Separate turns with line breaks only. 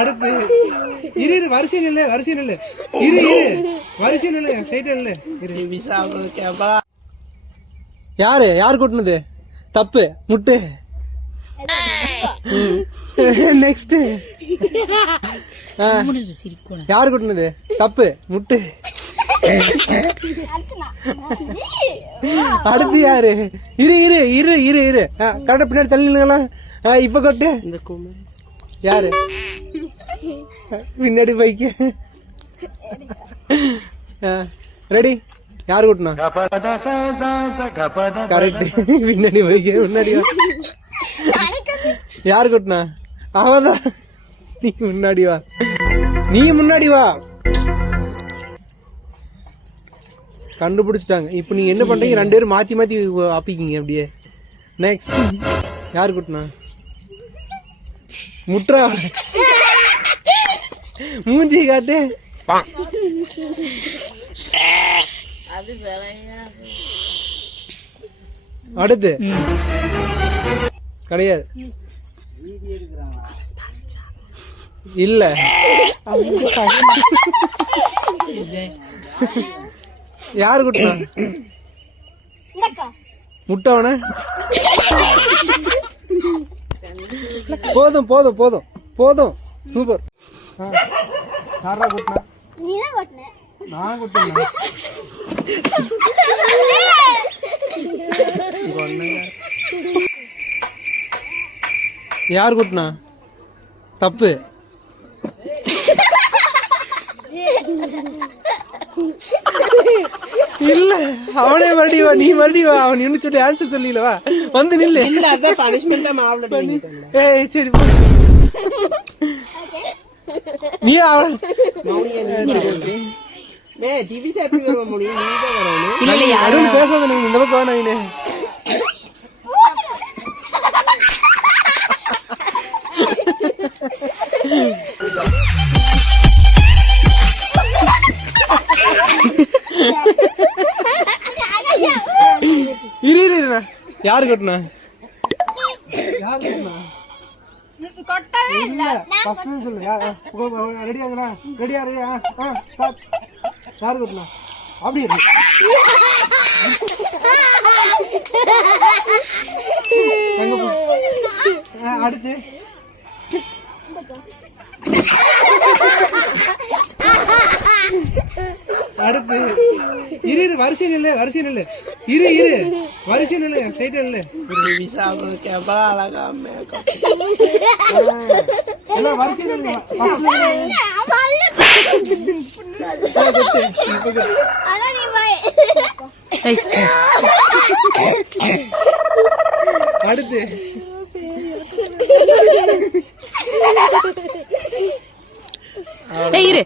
அடுத்து இரு இரு வரிசை நில்லு வரிசை நில்லு. இரு இரு வரிசை நில்லு ஸ்ட்ரைட்டா நில்லு. இரு. யாரு? யார் கூட்டினது? தப்பு முட்டு. நெக்ஸ்ட் யார் கூட்டினது? தப்பு முட்டு. அடுத்து யாரு? இரு இரு இரு இரு இரு. கரெக்டா பின்னாடி தள்ளி இப்ப கொட்டு. யாரு? பின்னாடி பைக்கு ரெடி யார் கூட்டினா? கரெக்ட் பின்னாடி பைக்கு முன்னாடி வா. யார் கூட்டினா? அவதான் நீ முன்னாடி வா. நீ முன்னாடி வா. கண்டுபிடிச்சிட்டாங்க. இப்போ நீங்க என்ன பண்றீங்க? ரெண்டு பேரும் மாத்தி மாத்தி ஆப்பிக்கிங்க அப்படியே. நெக்ஸ்ட் யார் கூட்டினா? முட்ரா மூஞ்சி காட்டு. அடுத்து. கிடையாது. இல்ல. யாரு குட்டினா முட்டவன. போதும் போதும் போதும். போதும். சூப்பர். யாரா குட்டினா?
நீதான் கொட்டின.
நான் குட்டினா. யார் குட்டினா? தப்பு. இல்ல அவனே மறுபடி வா நீ மறுபடி வா. அவன் இன்னும் சொல்லி ஆன்சர் சொல்லல வா. வந்து நில்லு.
இல்ல அதான் பனிஷ்மெண்டா மாவுல
ஏய் சரி. நீ அவன்
மே திவிசா எப்படி வர முடியும். நீ தான் வரணும்.
அருண் பேசாத நீங்க இந்த பக்கம். இரு இரு இரு. யாரு கட்டினா? யாரு கட்டினா?
கொட்டவே
இல்ல. ஃபர்ஸ்ட் சொல்லு. யார் ரெடியாங்களா ரெடியா ரெடியா ஆ ஸ்டார்ட் யாரு கட்டினா அப்படி இருக்கு எங்க போ? ஆ, அடுத்து அடுத்து இரு இரு வரிசை நில்லு வரிசை நில்லு. இரு இரு வரிசை நில்லு ஸ்ட்ரைட் நில்லு. எல்லாம் வரிசை நில்லு அடுத்து.
ஏய்